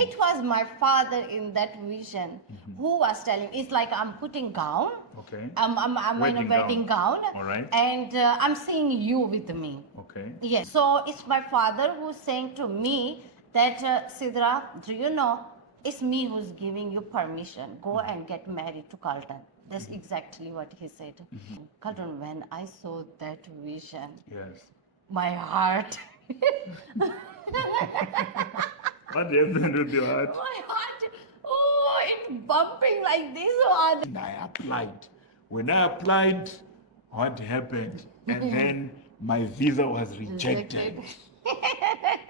It was my father in that vision who was telling. It's like I'm putting gown. Okay. I'm in a wedding gown. All right. And I'm seeing you with me. Okay. Yes. So it's my father who's saying to me that Sidra, do you know? It's me who's giving you permission. Go and get married to Carlton. That's exactly what he said. Carlton, when I saw that vision, Yes. my heart. What happened with your heart? My heart, oh, it's bumping like this one. And I applied. When I applied, what happened? And then my visa was rejected.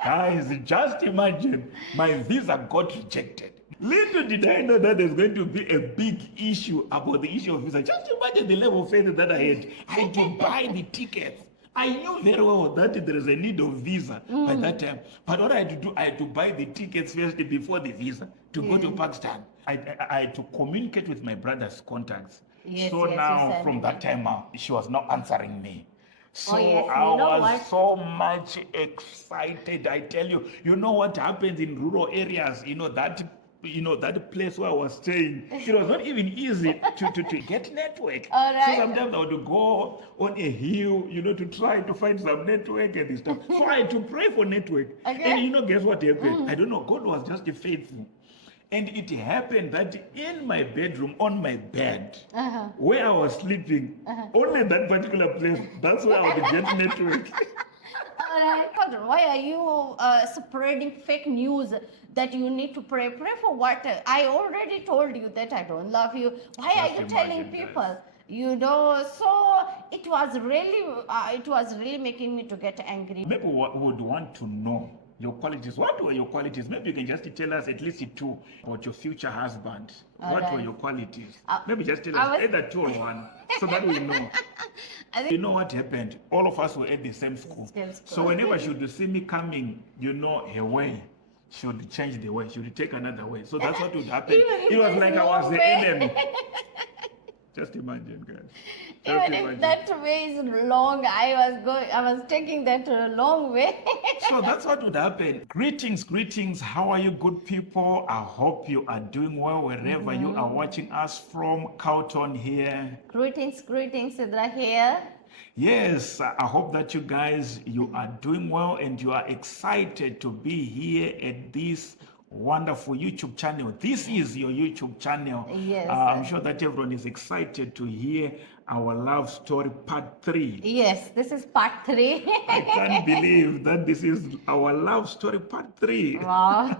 Guys, just imagine, my visa got rejected. Little did I know that there's going to be a big issue about the issue of visa. Just imagine the level of faith that I had. I had to buy the tickets. I knew very well that there is a need of visa by that time. But what I had to do, I had to buy the tickets first before the visa to go to Pakistan. I had to communicate with my brother's contacts. Yes, So yes, now, from that time on, she was not answering me. So yes, I you know was what? so much excited. I tell you, you know what happens in rural areas, that place where I was staying, it was not even easy to get network. All right. So sometimes I would go on a hill, to try to find some network and this stuff. So I had to pray for network. Okay. And guess what happened? I don't know, God was just faithful. And it happened that in my bedroom, on my bed, where I was sleeping, only that particular place, that's where I would get network. Pardon, why are you spreading fake news that you need to pray? Pray for what? I already told you that I don't love you. Why are you Just telling imagine, people? guys. So it was really making me to get angry. Maybe would want to know your qualities. What were your qualities? Maybe you can just tell us at least two about your future husband. What were your qualities? Maybe just tell us either two or one so that we know. You know what happened? All of us were at the same school. So whenever she would see me coming, her way, she would change the way. She would take another way. So that's what would happen. It was like I was the enemy. Just imagine, guys. Even if that way is long, I was taking that long way. So that's what would happen. Greetings. How are you, good people? I hope you are doing well wherever you are watching us from. Carlton here. Greetings, Sidra here. Yes, I hope that you are doing well and you are excited to be here at this wonderful YouTube channel. This is your YouTube channel. Yes. I'm sure that everyone is excited to hear our love story part 3. Yes, this is part 3. I can't believe that this is our love story part 3. Wow.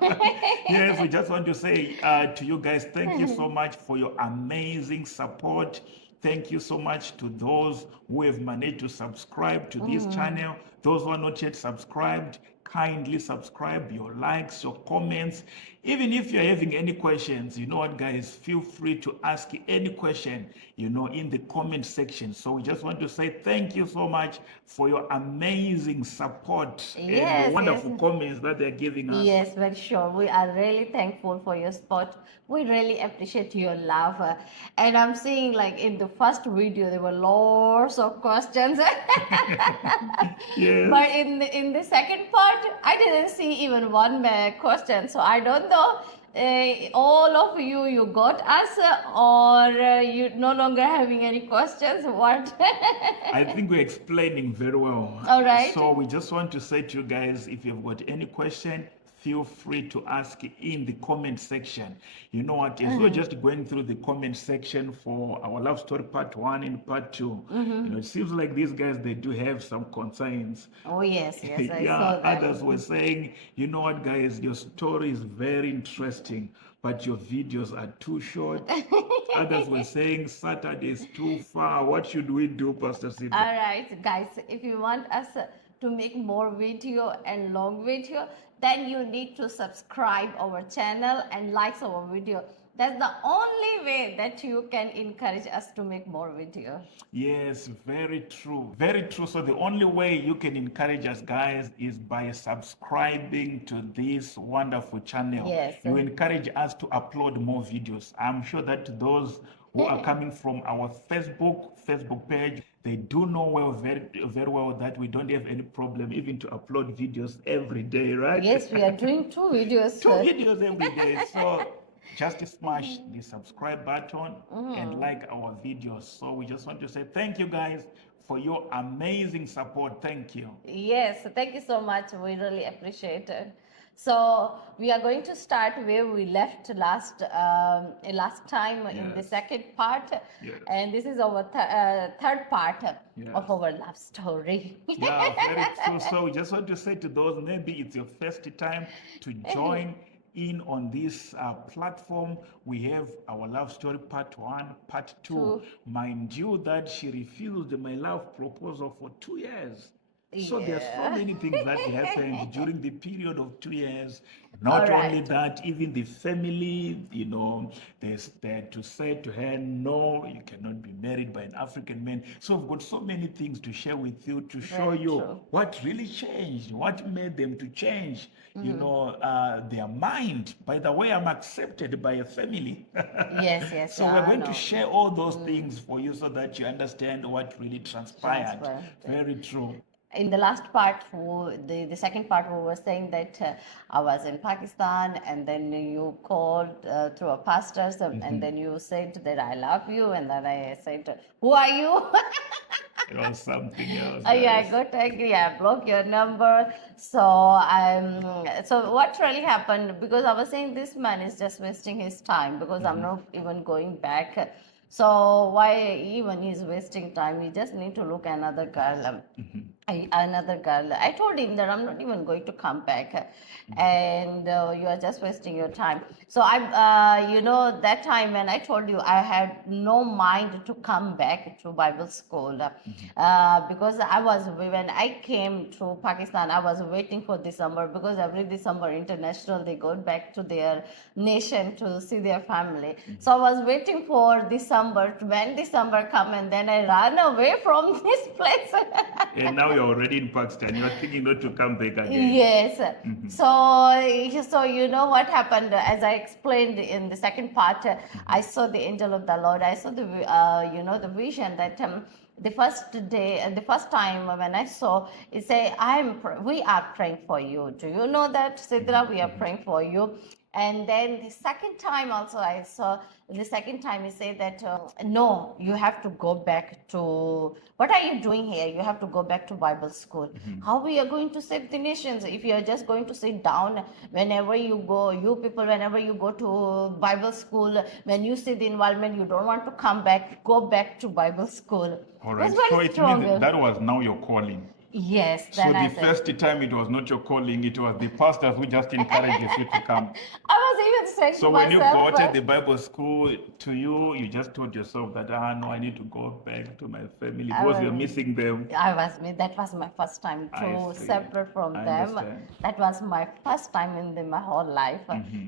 Yes, we just want to say to you guys, thank you so much for your amazing support. Thank you so much to those who have managed to subscribe to this channel. Those who are not yet subscribed, kindly subscribe, your likes, your comments. Even if you're having any questions, you know what, guys, feel free to ask any question, in the comment section. So we just want to say thank you so much for your amazing support and the wonderful comments that they're giving us. Yes, very sure. We are really thankful for your support. We really appreciate your love. And I'm seeing like in the first video, there were lots of questions. Yes. But in the second part, I didn't see even one question. So I don't know. All of you got us, or you no longer having any questions? What? I think we're explaining very well. All right. So we just want to say to you guys, if you've got any question, feel free to ask in the comment section. You know what, as we're just going through the comment section for our love story part 1 and part 2, it seems like these guys, they do have some concerns. Oh, yes, I Yeah, saw that. others were saying, you know what, guys, your story is very interesting, but your videos are too short. Others were saying Saturday is too far. What should we do, Pastor Sidra? All right, guys, if you want us to make more video and long video, then you need to subscribe our channel and like our video. That's the only way that you can encourage us to make more videos. Yes, very true. Very true. So the only way you can encourage us, guys, is by subscribing to this wonderful channel. Yes. You encourage us to upload more videos. I'm sure that those who are coming from our Facebook page, they do know well, very well, that we don't have any problem even to upload videos every day, right? Yes, we are doing 2 videos. Two videos every day. So just smash the subscribe button and like our videos. So we just want to say thank you guys for your amazing support. Thank you. Yes, thank you so much. We really appreciate it. So we are going to start where we left last time in the Yes. second part, Yes. and this is our third part Yes. of our love story. Yeah, very true. So we just want to say to those, maybe it's your first time to join in on this platform. We have our love story part 1, part 2. Two. Mind you that she refused my love proposal for 2 years. So there's so Yeah. many things that happened during the period of 2 years. All Not only right. that, even the family, they had to say to her, no, you cannot be married by an African man. So we've got so many things to share with you to show Very you true. what really changed, what made them to change, their mind. By the way, I'm accepted by a family. Yes, So yeah, we're I going to know. share all those things for you so that you understand what really transpired. Transpired. Very true. In the last part, the second part, we were saying that I was in Pakistan, and then you called through a pastor, and then you said that I love you, and then I said, who are you? It was something else, Yeah, I guys. got angry. I blocked your number. So what really happened? Because I was saying this man is just wasting his time because I'm not even going back. So why even he's wasting time? We just need to look another girl. Another girl. I told him that I'm not even going to come back, and you are just wasting your time. So that time when I told you I had no mind to come back to Bible school, because when I came to Pakistan, I was waiting for December because every December international they go back to their nation to see their family. So I was waiting for December. When December come, and then I ran away from this place. And now you're already in Pakistan. You're thinking not to come back again. Yes. So you know what happened? As I explained in the second part, I saw the angel of the Lord. I saw the vision that the first time when I saw it say, we are praying for you. Do you know that, Sidra? We are praying for you. And then the second time also I saw, the second time he said that, no, you have to go back to, what are you doing here? You have to go back to Bible school. How we are going to save the nations if you are just going to sit down whenever you go, you people, whenever you go to Bible school, when you see the environment, you don't want to come back, go back to Bible school. All It was right. very So it strong. means that was now your calling. Yes, So then the I said, first time it was not your calling, it was the pastors who just encourages you to come. I was even saying So to when you myself, got at the Bible school to you just told yourself that, no, I need to go back to my family because you're missing them. that was my first time I to see. separate from I them. understand. That was my first time in my whole life.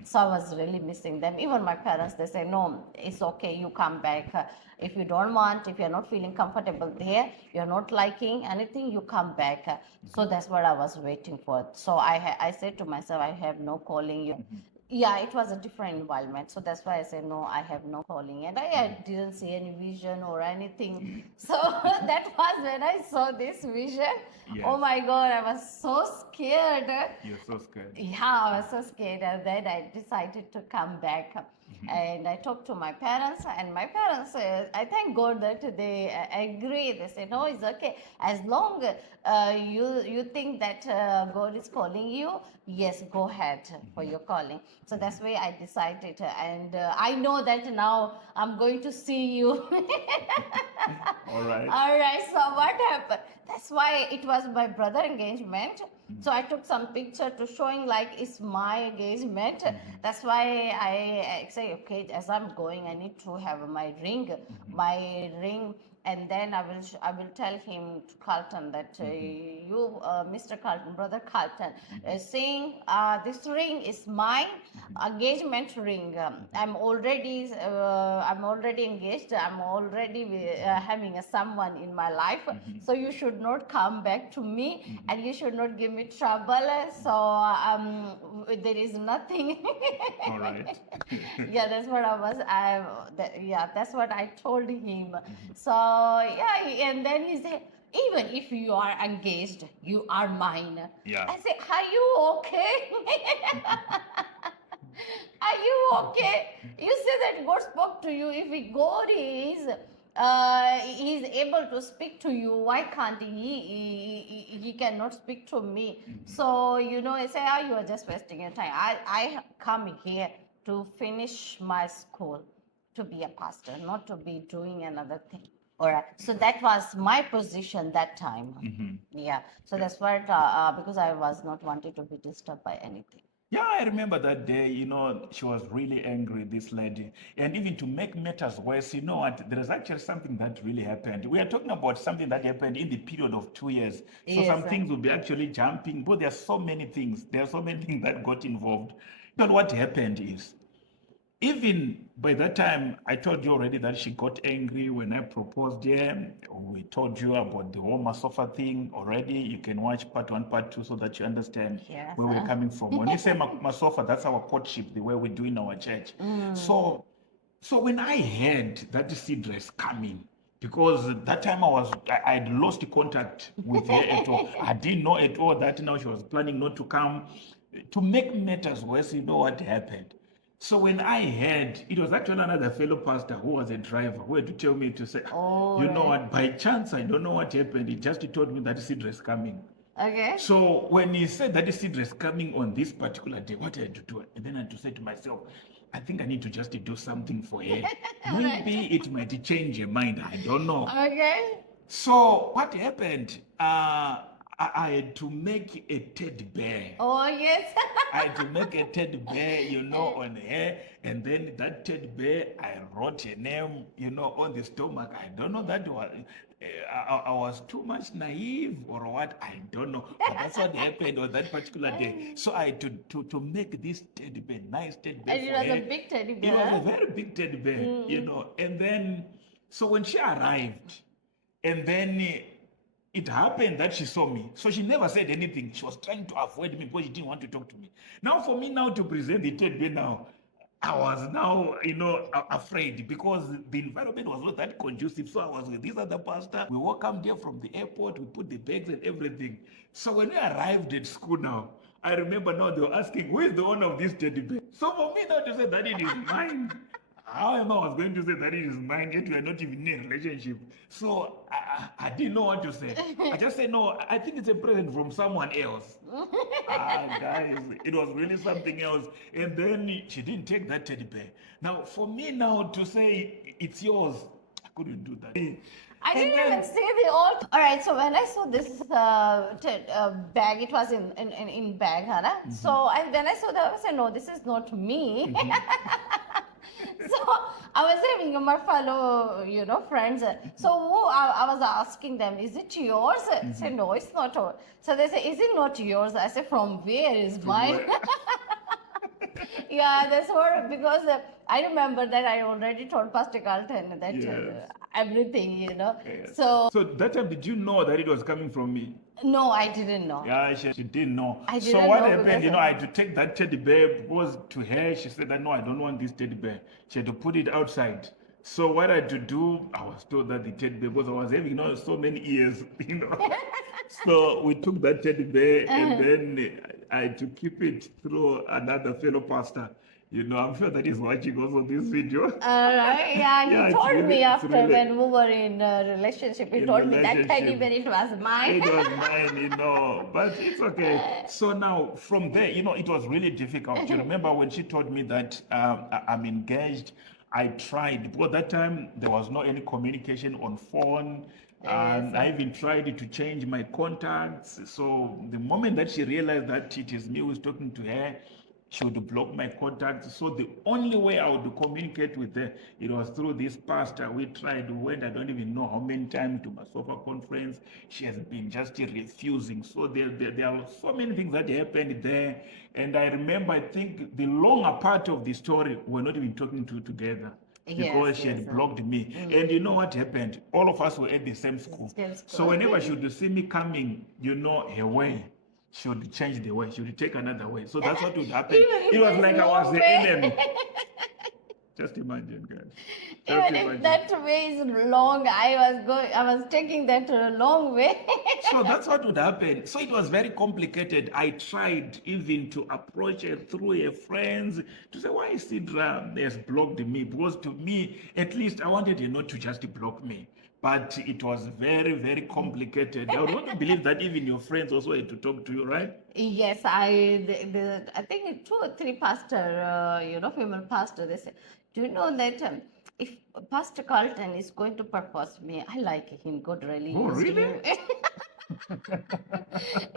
So I was really missing them. Even my parents, they say, no, it's okay, you come back. If you don't want, if you're not feeling comfortable there, you're not liking anything, you come back. So that's what I was waiting for. So I said to myself, I have no calling. Yeah, it was a different environment. So that's why I said, no, I have no calling. And I didn't see any vision or anything. So that was when I saw this vision. Yes. Oh my God, I was so scared. You're so scared. Yeah, I was so scared. And then I decided to come back. And I talked to my parents, and my parents, I thank God that they agree. They say, no, it's okay. As long you think that God is calling you, yes, go ahead for your calling. So that's why I decided. And I know that now I'm going to see you. All right. All right, so what happened? That's why it was my brother engagement. So I took some picture to showing like it's my engagement. That's why I say, okay, as I'm going, I need to have my ring. My ring and then I will tell him to Carlton that you, Mr. Carlton, brother Carlton, saying this ring is mine, engagement ring. I'm already engaged. I'm already having someone in my life. So you should not come back to me, and you should not give me trouble. So there is nothing. All right. Yeah, that's what that's what I told him. So yeah, and then he said, even if you are engaged, you are mine. Yeah. I said, are you okay? Are you okay? You say that God spoke to you. If God is he's able to speak to you, why can't he cannot speak to me? So I say, oh, you are just wasting your time. I come here to finish my school, to be a pastor, not to be doing another thing. All right. So that was my position that time. Yeah. So that's what because I was not wanted to be disturbed by anything. Yeah, I remember that day, she was really angry, this lady. And even to make matters worse, you know what, there is actually something that really happened. We are talking about something that happened in the period of 2 years. So Yes, some things will be actually jumping, but there are so many things. There are so many things that got involved. But what happened is, even by that time, I told you already that she got angry when I proposed her. We told you about the whole Masofa thing already. You can watch part 1, part 2 so that you understand Yes, where we're coming from. When you say Masofa, that's our courtship, the way we do in our church. So when I heard that seed dress coming, because that time I'd lost contact with her at all. I didn't know at all that now she was planning not to come. To make matters worse, you know what happened? So when I heard, it was actually another fellow pastor who was a driver who had to tell me to say, Oh, you know right. what, by chance, I don't know what happened. He just told me that seed dress coming. Okay. So when he said that seed dress coming on this particular day, what I had to do? And then I had to say to myself, I think I need to just do something for her. Maybe it might change her mind. I don't know. Okay. So what happened? I had to make a teddy bear. Oh, yes. I had to make a teddy bear, on her, and then that teddy bear, I wrote her name, on the stomach. I don't know that was, I was too much naive or what, I don't know. But that's what happened on that particular day. So I had to make this teddy bear, nice teddy bear And it for was her. a big teddy It bear. was a very big teddy bear, and then, so when she arrived, and then it happened that she saw me. So she never said anything. She was trying to avoid me because she didn't want to talk to me. Now, for me now to present the teddy bear now, I was now, afraid because the environment was not that conducive. So I was with this other pastor. We welcomed her from the airport. We put the bags and everything. So when we arrived at school now, I remember now they were asking, who is the owner of this teddy bear? So for me now to say that it is mine, how am I was going to say that it is mine, yet we are not even in a relationship? So I didn't know what to say. I just said, no, I think it's a present from someone else. Guys, it was really something else. And then she didn't take that teddy bear. Now, for me now to say it's yours, I couldn't do that. I didn't even see the old. All right, so when I saw this bag, it was in bag, Hana. So when I saw that, I said, no, this is not me. So I was having my fellow, friends. So I was asking them, is it yours? I said, no, it's not yours. So they say, is it not yours? I said, from where is mine? Yeah, that's what, because I remember that I already told Pastor Carlton that Yes. everything, Yes. So So that time, did you know that it was coming from me? no, I didn't know. Yeah, she didn't know. I So didn't what know happened, because I had to take that teddy bear because to her, she said that, no, I don't want this teddy bear. She had to put it outside. So what I had to do, I was told that the teddy bear, because I was having, so many years, So we took that teddy bear and then I had to keep it through another fellow pastor. I'm sure that he's watching also this video. All right, yeah, Yeah, he it's told really- me it's after really- when we were in a relationship, he In told me that teddy relationship. bear, it was mine. It was mine, but it's okay. So now from there, it was really difficult. You remember when she told me that I'm engaged, I tried, because that time there was no any communication on phone. And I even tried to change my contacts. So the moment that she realized that it is me who's talking to her, She would block my contacts. So the only way I would communicate with her, it was through this pastor. We tried, we went, I don't even know how many times to my sofa conference. She has been just refusing. So there are so many things that happened there. And I remember, I think the longer part of the story, we're not even talking together. Because she had blocked me. And you know what happened? All of us were at the same school. So whenever she would see me coming, her way, she would change the way. She would take another way. So that's what would happen. It was like I was the enemy. Just imagine, guys. Even if that way is long, I was taking that long way. So that's what would happen. So it was very complicated. I tried even to approach her through her friends to say, why Sidra has blocked me? Because to me, at least I wanted her not to just block me. But it was very, very complicated. I would want to believe that even your friends also had to talk to you, right? Yes, I think 2 or 3 pastor, female pastor, they say, do you know that if Pastor Carlton is going to propose me, I like him. God really Oh, used really? him.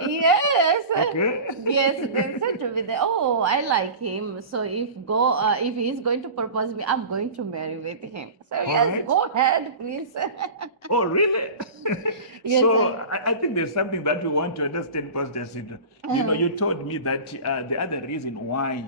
Yes. Okay. Yes, they said to me that, oh, I like him. So if he's going to propose me, I'm going to marry with him. So yes, right. go ahead, please. Oh, really? Yes, So I think there's something that we want to understand, Pastor Sidra. You told me that the other reason why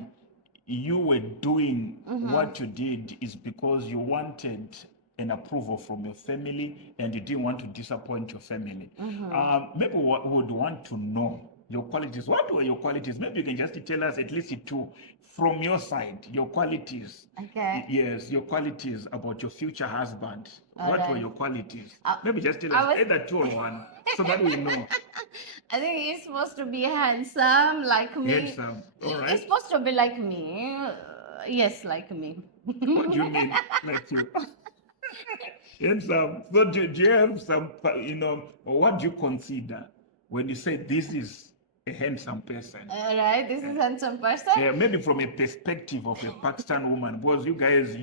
you were doing what you did is because you wanted an approval from your family and you didn't want to disappoint your family. Maybe we would want to know your qualities. What were your qualities? Maybe you can just tell us at least 2 from your side, your qualities. Okay. Yes, your qualities about your future husband. All What were right. your qualities? Uh, Maybe just tell I us was- either 2 or 1 so that we know. I think he's supposed to be handsome like me. Handsome. All He's right. supposed to be like me. Yes, like me. What do you mean, like you? Handsome. So do you have some, or what do you consider when you say this is a handsome person? All right, this is handsome person. Yeah, maybe from a perspective of a Pakistan woman, because you guys,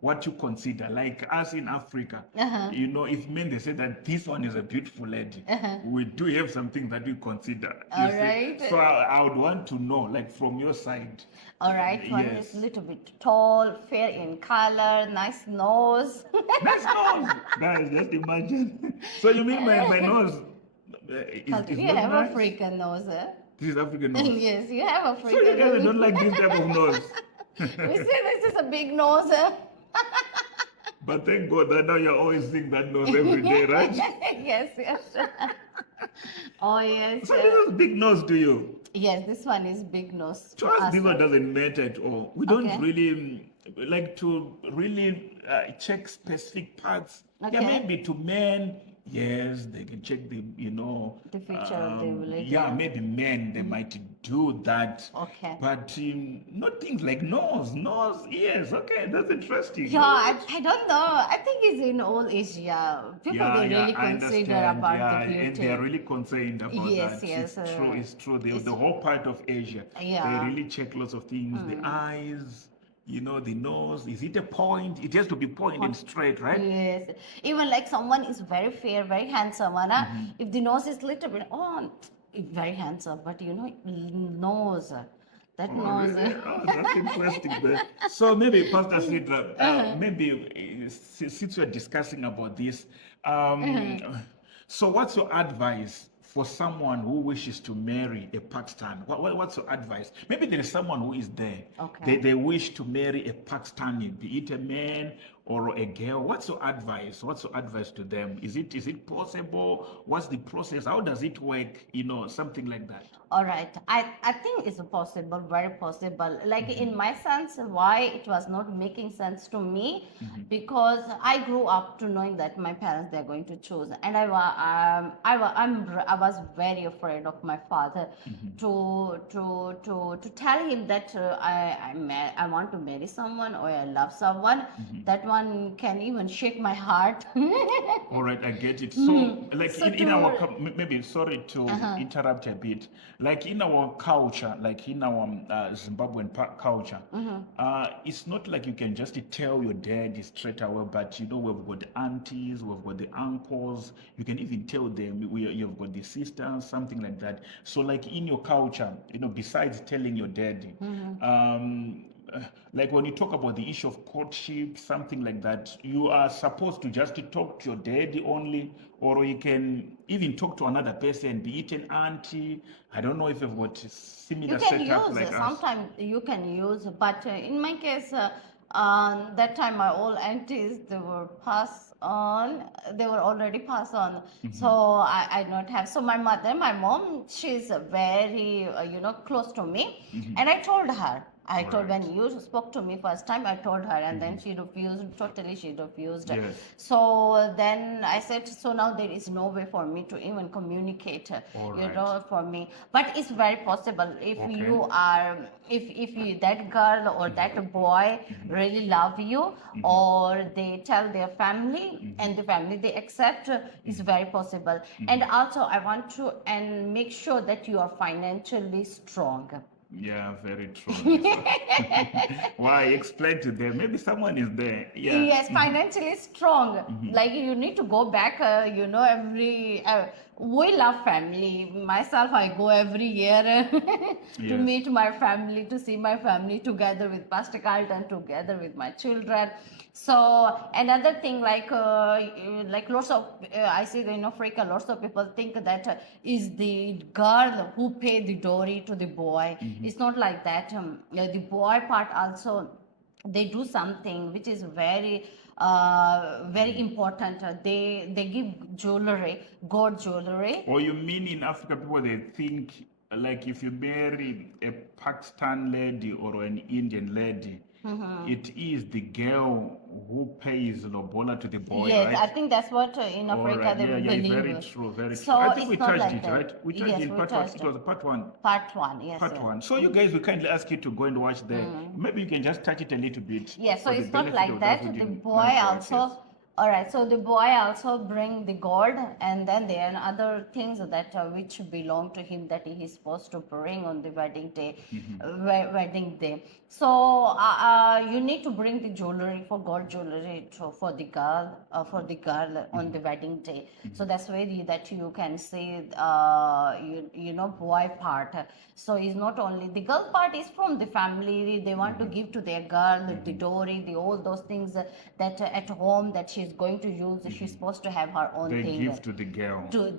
what you consider. Like us in Africa, if men they say that this one is a beautiful lady, we do have something that we consider. All right. So I would want to know, like from your side. All right, one Yes. is a little bit tall, fair in color, nice nose. Nice nose, guys. Just imagine. So you mean my nose? Is You not have nice? African nose, eh? This is African nose. Yes, you have So you African guys nose. don't like this type of nose. We say this is a big nose, eh? But thank God that now you're always seeing that nose every day, right? Yes, yes. Oh, yes. So this is big nose to you. Yes, this one is big nose. To us, us. this one doesn't matter at all. We don't Okay. really like to really check specific parts. Yeah, Okay. maybe to men, yes, they can check the feature of the religion. yeah, maybe men they might do that. Okay. But not things like nose, ears. Okay, that's interesting. Yeah, I don't know. I think it's in all Asia. People they really I consider understand. about Yeah, the beauty. and they are really concerned about Yes, that. yes, It's true. It's true. The whole part of Asia, Yeah. they really check lots of things. The eyes, the nose. Is it a point? It has to be point and straight, right? Yes. Even like someone is very fair, very handsome, Anna. If the nose is little bit, very handsome, but nose, that nose. Really? Oh, that's interesting. So maybe, Pastor Sidra, maybe since we're discussing about this, so what's your advice for someone who wishes to marry a Pakistan? What's your advice? Maybe there is someone who is there. Okay. They wish to marry a Pakistani, be it a man or a girl. What's your advice? What's your advice to them? Is it possible? What's the process? How does it work? Something like that. All right. I think it's possible, very possible. Like in my sense, why it was not making sense to me, because I grew up to knowing that my parents they're going to choose, and I was very afraid of my father to tell him that I want to marry someone or I love someone. That one one can even shake my heart. All right, I get it. So, like So in our, to maybe sorry to interrupt a bit, like in our culture, like in our Zimbabwean culture, it's not like you can just tell your dad straight away, but you know, we've got aunties, we've got the uncles, you can even tell them, you've got the sisters, something like that. So, like in your culture, you know, besides telling your dad, like when you talk about the issue of courtship, something like that, you are supposed to just talk to your daddy only, or you can even talk to another person, be it an auntie. I don't know if you've got a you similar can setup use, like us. sometimes you can use, but in my case, that time my old aunties, they were passed on, they were already passed on. So I not have. So my mother, my mom, she's very, close to me. And I told her, I All told right. when you spoke to me first time, I told her, and then she refused, totally she refused. Yes. So then I said, so now there is no way for me to even communicate, All you right. know, for me. But it's very possible if Okay. you are, if you, that girl or that boy really love you, or they tell their family and the family they accept, it's very possible. And also I want to and make sure that you are financially strong. Yeah, very true. Lisa. Why? Explain to them. Maybe someone is there. Yeah. Yes, financially strong. Like you need to go back, every. We love family. Myself, I go every year to Yes. meet my family, to see my family together with Pastor Carlton, together with my children. So another thing, like lots of, I see in Africa, lots of people think that is the girl who pay the dowry to the boy. It's not like that. The boy part also, they do something which is very very important. They give jewelry, gold jewelry. Or you mean in Africa, people they think like if you marry a Pakistan lady or an Indian lady, it is the girl who pays lobola to the boy, Yes, I right? think that's what in All Africa right. they Yeah, yeah, believe. very true, very true. I So think we it's not touched like it, that. right? We touched Yes, in we part one. touched It was part one. part one. Yes, Part yes. one. So you guys, we kindly ask you to go and watch there. Maybe you can just touch it a little bit Yes, so for the it's not benefit like of those that. who The didn't boy manage to watch. Yes. also, all right. So the boy also bring the gold, and then there are other things that which belong to him that he is supposed to bring on the wedding day, wedding day. So you need to bring the jewelry for gold jewelry for the girl on the wedding day. So that's way that you can see, boy part. So it's not only the girl part is from the family. They want to give to their girl the dowry, the all those things that at home that she's going to use. She's supposed to have her own They thing. give to the girl. They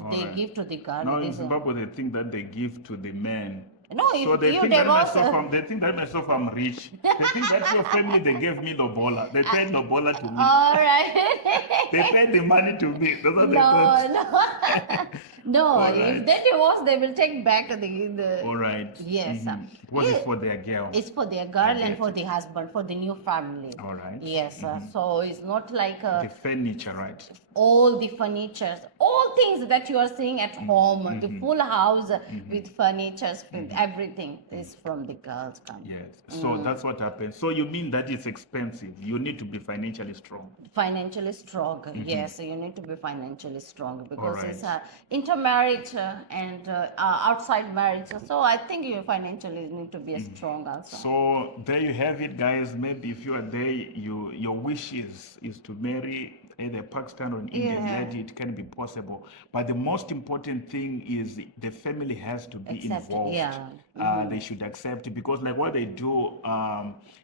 Alright. give to the girl. Now in Zimbabwe, they think that they give to the men. No, So if they you think that divorce, they think that myself I'm rich. They think that your family they gave me lobola. They paid lobola to me. all right. They paid the money to me. That's what they No, thought. no. All If right. they divorce, they will take back the. All right. Yes. Because it's for their girl. It's for their I girl and get for it. the husband, for the new family. All right. Yes. So it's not like The furniture, right? all the furnitures, all things that you are seeing at home, the full house with furnitures, with everything is from the girls' family. Yes. So that's what happens. So you mean that it's expensive. You need to be financially strong. Financially strong, yes, you need to be financially strong because Alright. it's intermarriage and outside marriage. So I think you financially need to be strong also. So there you have it, guys. Maybe if you are there, your wish is to marry either Pakistan or an Indian Yeah. lady. It can be possible, but the most important thing is the family has to be Accept, involved. yeah. They should accept it because, like, what they do,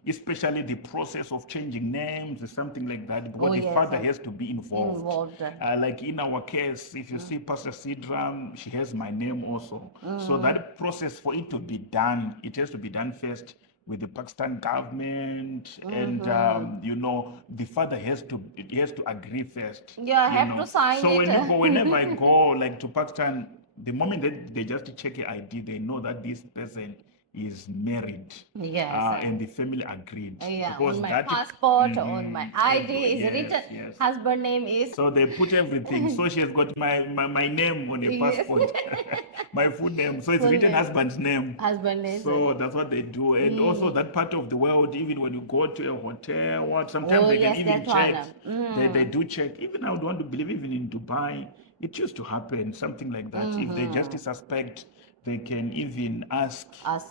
especially the process of changing names or something like that, because Oh, the yes, father has to be involved. Involved. Like in our case, if you see Pastor Sidram, she has my name also. So that process for it to be done, it has to be done first with the Pakistan government, and the father has to agree first. Yeah, I have to sign So it. whenever I go like to Pakistan, the moment that they just check your ID, they know that this person is married. Yes. And the family agreed. Yeah, Because on my that passport, on my ID is yes, written. yes. Husband name is. So they put everything. So she has got my name on her Yes. passport, my full name. So it's Full written name. husband's name. Husband name. So that's what they do. And also that part of the world, even when you go to a hotel, what sometimes Oh, they can yes, even that check. one. They do check. Even I would want to believe, even in Dubai, it used to happen, something like that. If they just suspect, they can even ask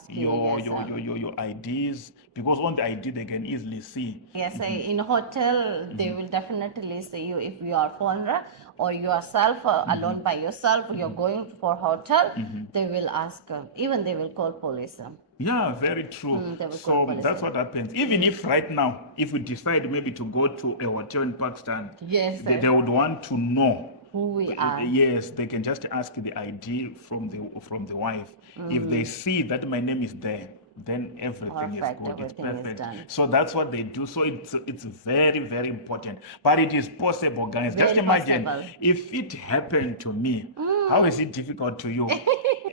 you, yes. your IDs, because on the ID they can easily see. Yes, in hotel they will definitely see you if you are foreigner or yourself alone by yourself. You're going for hotel. They will ask. Even they will call police. Yeah, very true. They will call So police. that's what happens. Even if right now, if we decide maybe to go to a hotel in Pakistan, Yes, they would want to know who we are. Yes, they can just ask the ID from the wife. If they see that my name is there, then everything Perfect, is good. It's everything is perfect. done. So that's what they do. So it's very, very important. But it is possible, guys. Just Very imagine possible. if it happened to me. How is it difficult to you?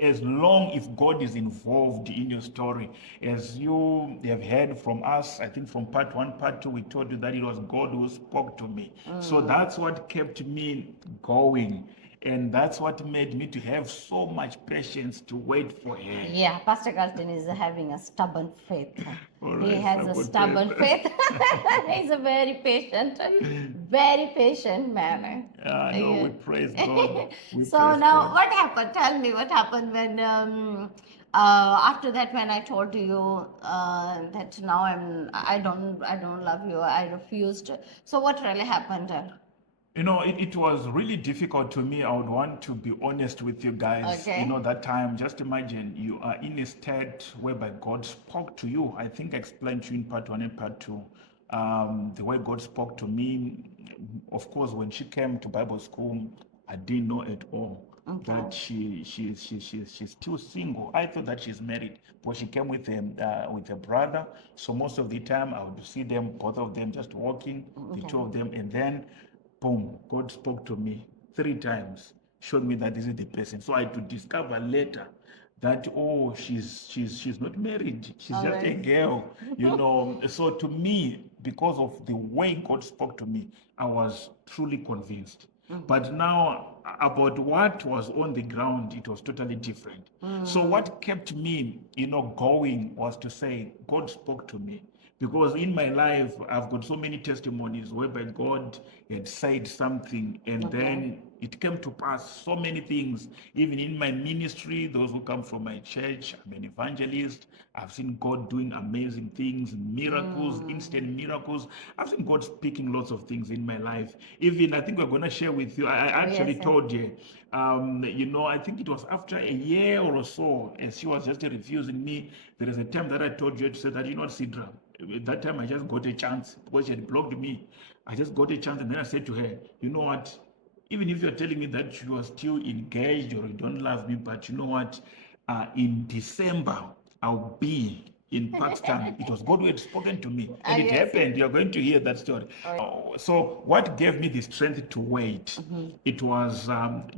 As long if God is involved in your story, as you have heard from us, I think from part 1, part 2, we told you that it was God who spoke to me. So that's what kept me going. And that's what made me to have so much patience to wait for her. Yeah, Pastor Carlton is having a stubborn faith. All He right, has a stubborn faith. He's a very patient man. No, we praise God. So praise now, God. what happened? Tell me what happened when after that, when I told you that now I don't love you. I refused. So what really happened? You know, it was really difficult to me. I would want to be honest with you guys. Okay. You know, that time, just imagine you are in a state whereby God spoke to you. I think I explained to you in part 1 and part 2. The way God spoke to me, of course, when she came to Bible school, I didn't know at all that she's still single. I thought that she's married, but she came with a brother. So most of the time, I would see them, both of them, just walking, the two of them, and then boom, God spoke to me 3 times, showed me that this is the person. So I had to discover later that she's not married, she's All just a right. girl, you know. So to me, because of the way God spoke to me, I was truly convinced. But now, about what was on the ground, it was totally different. So what kept me, you know, going was to say, God spoke to me. Because in my life, I've got so many testimonies whereby God had said something and then it came to pass. So many things, even in my ministry, those who come from my church, I'm an evangelist. I've seen God doing amazing things, miracles, instant miracles. I've seen God speaking lots of things in my life. Even, I think we're going to share with you. I actually Yes, told you, you know, I think it was after a year or so, as she was just refusing me, there is a time that I told you to say that, you know what, Sidra, at that time I just got a chance because she had blocked me. I just got a chance, and then I said to her, you know what, even if you're telling me that you are still engaged or you don't love me, but you know what, in December I'll be in Pakistan. It was God who had spoken to me, and it yes. happened. You're going to hear that story. So what gave me the strength to wait? It was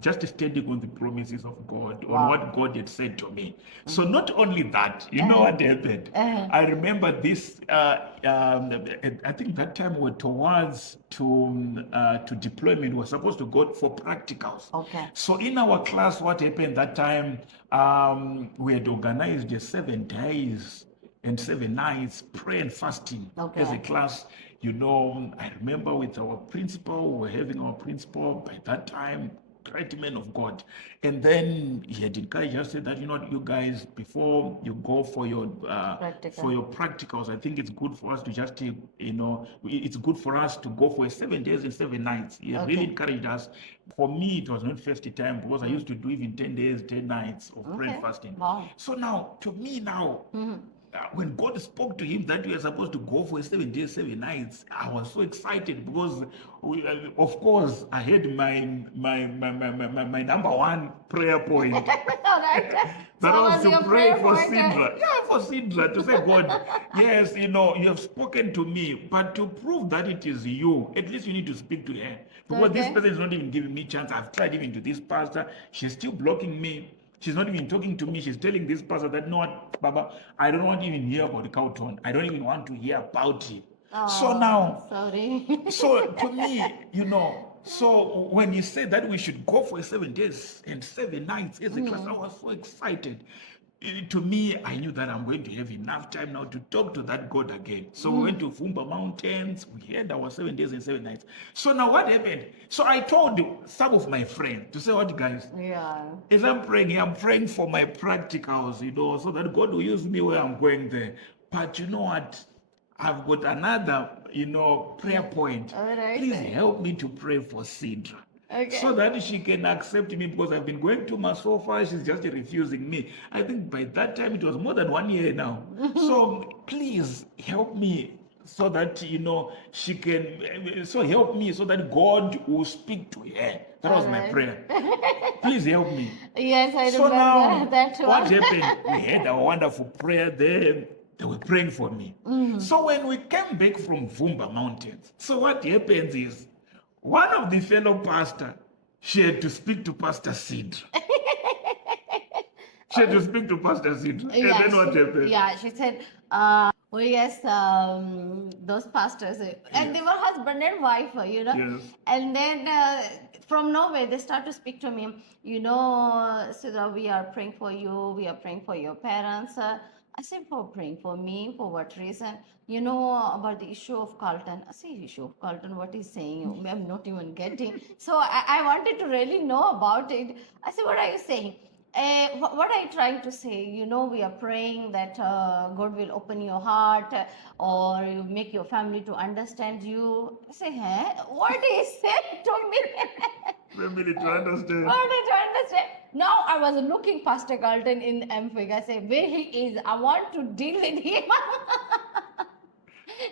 just standing on the promises of God, on what God had said to me. So not only that, you know what happened? I remember this. I think that time we were towards to deployment. We were supposed to go for practicals. Okay. So in our class, what happened that time? We had organized 7 days and 7 nights prayer and fasting as a class. You know, I remember with our principal, we were having our principal by that time, great man of God. And then he had encouraged us, said that, you know, you guys, before you go for your practicals, I think it's good for us to just, you know, it's good for us to go for 7 days and 7 nights. He really encouraged us. For me, it was not first time because I used to do even 10 days, 10 nights of prayer and fasting. Wow. So now, to me now, when God spoke to him that we are supposed to go for 7 days, 7 nights, I was so excited because, of course, I had my number 1 prayer point. All right. That So was to your pray prayer for point, Sidra. Yeah, for Sidra. To say, God, yes, you know, you have spoken to me, but to prove that it is you, at least you need to speak to her. Because this person is not even giving me chance. I've tried even to this pastor. She's still blocking me. She's not even talking to me. She's telling this pastor that, no, what, Baba, I don't want to even hear about the Cowton. I don't even want to hear about it. So now, sorry. so to me, so when you said that we should go for 7 days and 7 nights as a class, I was so excited. To me, I knew that I'm going to have enough time now to talk to that God again. So we went to Vumba Mountains. We had our 7 days and 7 nights. So now what happened? So I told some of my friends to say, what, guys? Yeah. As I'm praying for my practicals, so that God will use me where I'm going there. But you know what? I've got another, prayer point. All right. Please help me to pray for Sidra. Okay. So that she can accept me, because I've been going to my so far, she's just refusing me. I think by that time it was more than 1 year now. So please help me so that, she can, so help me so that God will speak to her. That was my prayer. Please help me. Yes, I So remember now, that one. what happened? We had a wonderful prayer there. They were praying for me. So when we came back from Vumba Mountains, so what happens is, one of the fellow pastor, she had to speak to Pastor Sidra. She had to speak to Pastor Sidra. And then what happened? Yeah, she said, oh yes, those pastors, and they were husband and wife, Yes. And then from nowhere, they start to speak to me, Sidra, we are praying for you, we are praying for your parents. I said, for praying for me, for what reason? About the issue of Carlton. I say, issue of Carlton, what he's saying? I'm not even getting. So I wanted to really know about it. I said, what are you saying? What are you trying to say? We are praying that God will open your heart or you make your family to understand you. I say, huh? What is said to me? Family to understand. What did you understand? Now I was looking Pastor Carlton in MFIG. I say, where he is, I want to deal with him.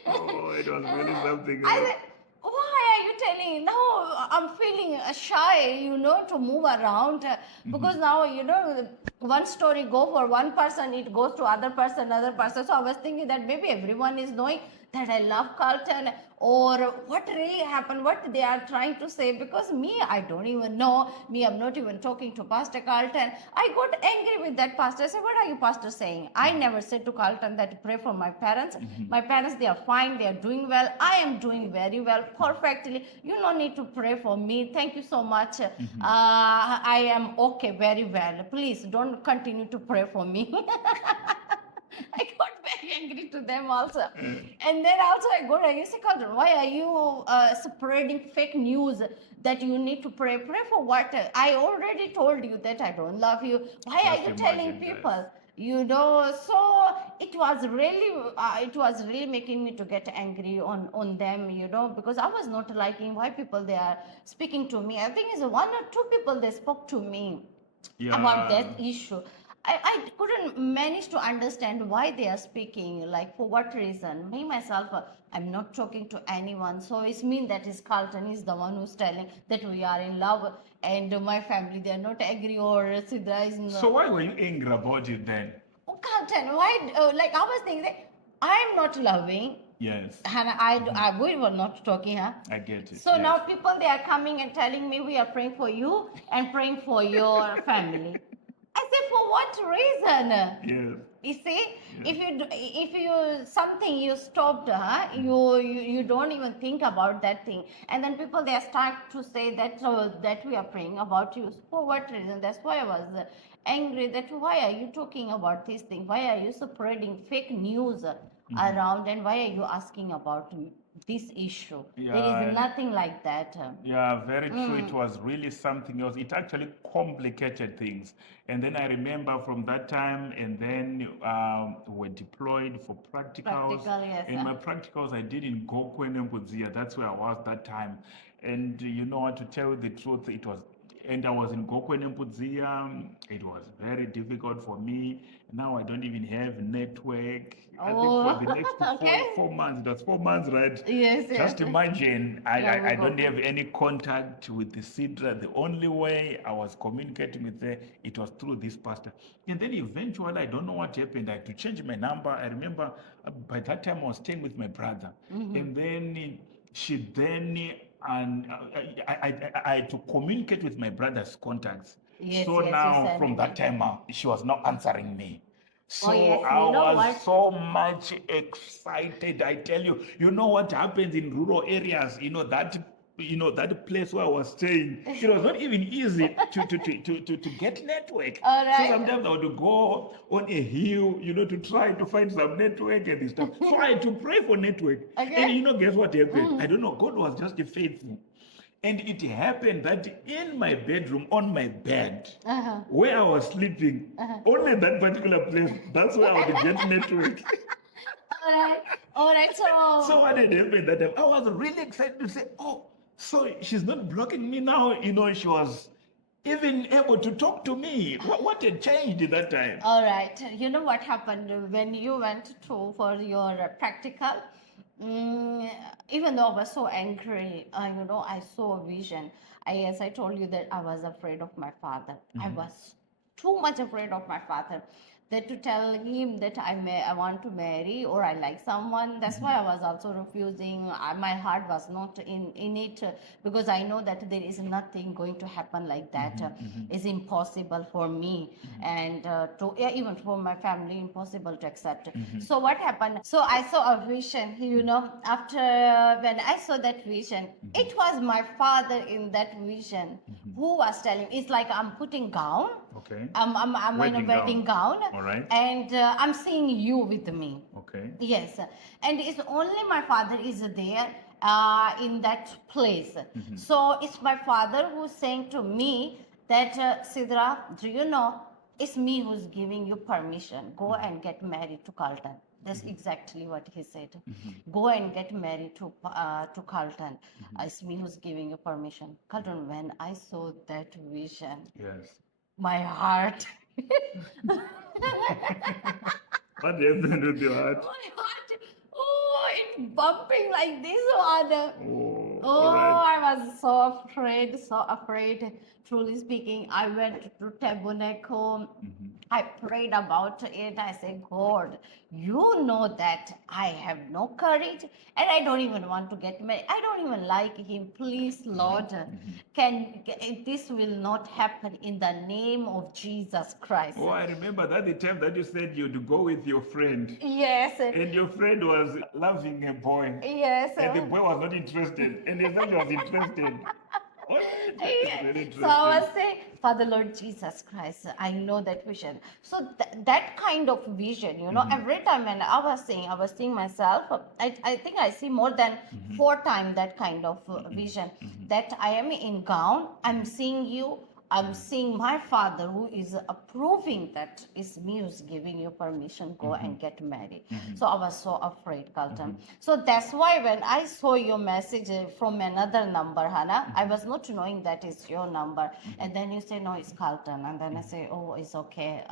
Oh, it was really something I else. said, why are you telling? Now I'm feeling shy, to move around because now, one story go for one person, it goes to other person, another person. So I was thinking that maybe everyone is knowing that I love Carlton, or what really happened, what they are trying to say, because me, I don't even know. Me, I'm not even talking to Pastor Carlton. I got angry with that pastor. I said, what are you, pastor, saying? I never said to Carlton that pray for my parents. My parents, they are fine, they are doing well. I am doing very well, perfectly. You don't need to pray for me. Thank you so much. I am okay, very well. Please don't continue to pray for me. I got very angry to them also. And then also I got angry. I said, Carlton, why are you spreading fake news that you need to pray? Pray for what? I already told you that I don't love you. Why are you telling people? So it was really making me to get angry on them, because I was not liking why people they are speaking to me. I think it's 1 or 2 people they spoke to me about that issue. I couldn't manage to understand why they are speaking, like for what reason. Me myself, I'm not talking to anyone, so it's mean that is Carlton is the one who's telling that we are in love, and my family they are not agree, or Sidra is not. So why were you angry about it then? Oh, Carlton, why? Like I was thinking that I'm not loving. Yes. And we were not talking, huh? I get it. So yes. now people they are coming and telling me we are praying for you and praying for your family. I say, for what reason? Yes. You see, if you something you stopped, you don't even think about that thing, and then people they start to say that we are praying about you. For what reason? That's why I was angry. That why are you talking about this thing? Why are you spreading fake news around, and why are you asking about this issue? There Yeah. is nothing like that. Yeah, very true. It was really something else. It actually complicated things. And then I remember from that time, and then we were deployed for practicals. Practical, yes. And my practicals I did in Gokwe Nembuzia. That's where I was that time. And you know what, to tell you the truth, and I was in Gokwe Nembuzia. It was very difficult for me. Now I don't even have network. I think for the next Okay. 4 months, that's 4 months, right? Yes, Just yes. imagine, Yeah, we I go don't for have any contact with the Sidra. The only way I was communicating with her, it was through this pastor. And then eventually, I don't know what happened. I had to change my number. I remember by that time I was staying with my brother. And then she then, and I had to communicate with my brother's contacts. Yes, So yes, you now sent from me. that time, she was not answering me. So yes, I you know was what? so much excited. I tell you, you know what happens in rural areas, that place where I was staying, it was not even easy to get network. All So right. sometimes I would go on a hill, to try to find some network and this stuff. So I had to pray for network. Okay. And guess what happened? I don't know, God was just faithful. And it happened that in my bedroom, on my bed, Uh-huh. where I was sleeping, only that particular place, that's where I would get network. All right. All right. So what had happened that time? I was really excited to say, oh, so she's not blocking me now. She was even able to talk to me. What had changed at that time? All right. You know what happened when you went to for your practical? Mm, even though I was so angry, I saw a vision. As I told you that I was afraid of my father. I was too much afraid of my father that to tell him that I want to marry or I like someone. That's why I was also refusing. My heart was not in it because I know that there is nothing going to happen like that. It's impossible for me and even for my family impossible to accept. So what happened? So I saw a vision. After when I saw that vision, it was my father in that vision who was telling. It's like I'm putting gown. Okay. I'm in a wedding gown. All right. And I'm seeing you with me. Okay. Yes, and it's only my father is there in that place. So it's my father who's saying to me that Sidra, do you know it's me who's giving you permission. Go and get married to Carlton. That's exactly what he said. Go and get married to Carlton. It's me who's giving you permission. Carlton, when I saw that vision, Yes. my heart. What happened with your heart? My heart, it's bumping like this one. Oh, Oh, all right. I was so afraid, so afraid. Truly speaking, I went to Tabernacle. I prayed about it. I said, God, you know that I have no courage and I don't even want to get married. I don't even like him. Please, Lord, this will not happen in the name of Jesus Christ. Oh, I remember that the time that you said you'd go with your friend. Yes. And your friend was loving a boy. Yes. And the boy was not interested. And the friend was interested. All right. That is really interesting. So I was saying, Father Lord Jesus Christ, I know that vision. So that kind of vision, every time when I was seeing myself, I think I see more than 4 times that kind of vision. That I am in gown, I'm seeing you, I'm seeing my father who is approving that it's me who's giving you permission, go and get married. So I was so afraid, Carlton. So that's why when I saw your message from another number, Hannah, I was not knowing that it's your number. And then you say, no, it's Carlton. And then I say, oh, it's okay.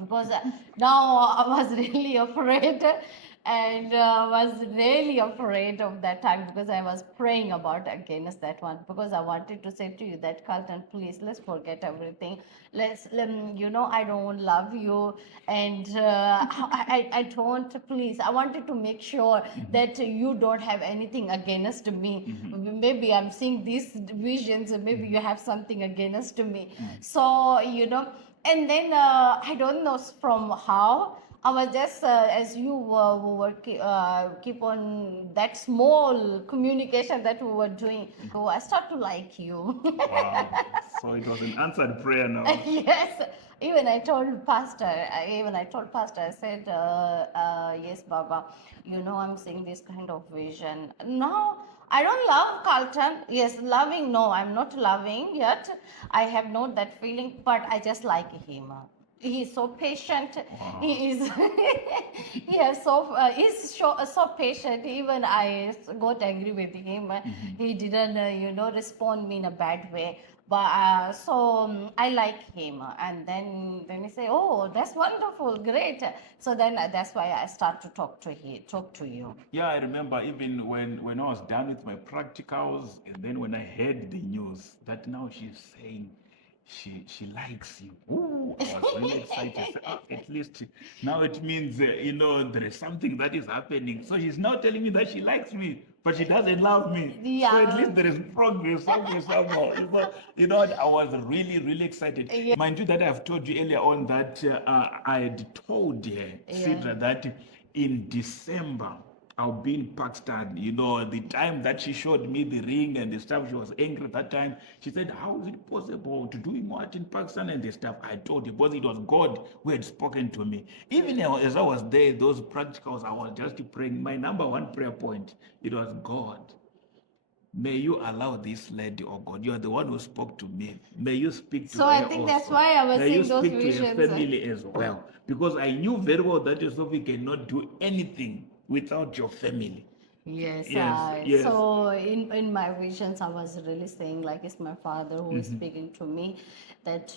Because now I was really afraid. And was really afraid of that time because I was praying about against that one because I wanted to say to you that Carlton, please let's forget everything. I don't love you, and I don't. Please, I wanted to make sure that you don't have anything against me. Maybe I'm seeing these visions, and maybe you have something against me. So and then I don't know from how. I was just as you were keep on that small communication that we were doing. So I start to like you. Wow. So it was an answered prayer now. Yes. Even I told pastor. I said, yes, Baba. I'm seeing this kind of vision. No, I don't love Carlton. Yes, loving. No, I'm not loving yet. I have not that feeling, but I just like him. He's so patient. Wow. He is. He's so patient. Even I got angry with him. He didn't, respond me in a bad way. But I like him, and then he say, "Oh, that's wonderful, great." So then that's why I start to talk to you. Yeah, I remember even when I was done with my practicals, and then when I heard the news that now she's saying she likes you. Ooh, I was really excited. I said, "Ah, at least now it means, there is something that is happening." So she's now telling me that she likes me, but she doesn't love me. So at Yeah. least there is progress somewhere, somehow. What? I was really, really excited. Yeah. Mind you that I've told you earlier on that I had told her, Sidra, that in December, I'll be in Pakistan. The time that she showed me the ring and the stuff, she was angry at that time. She said, "How is it possible to doing what in Pakistan and the stuff?" I told her, because it was God who had spoken to me. Even as I was there, those practicals, I was just praying. My number one prayer point, it was, "God, may you allow this lady, oh God, you are the one who spoke to me. May you speak to So her I think that's also. why I was May you seeing those speak to her visions. family as well." Because I knew very well that Sophie cannot do anything without your family. Yes, Yes. so in my visions, I was really saying, like, it's my father who is speaking to me, that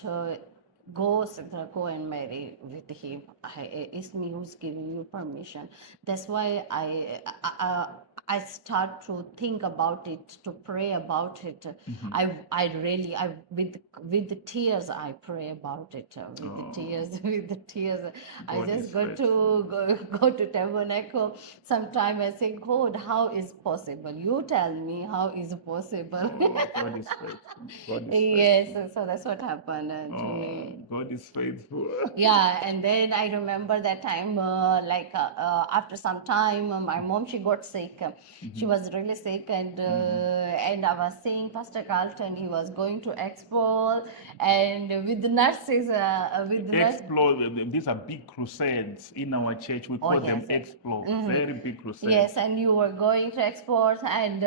go, Sidra, go and marry with him. It's me who's giving you permission. That's why I start to think about it, to pray about it. I really, with the tears, I pray about it. With the tears, with the tears, I God just is go faithful. to go to tabernacle. Sometime I say, God, how is possible? You tell me how is possible. Oh, God is faithful. God is Yes, faithful. so that's what happened to Oh, me. God is faithful. Yeah, and then I remember that time, after some time, my mom, she got sick. She was really sick, and I was seeing Pastor Carlton. He was going to Expo, and with the nurses, Explore, these are big crusades in our church. We call them yes. Explore. Very big crusades. Yes, and you were going to exports, and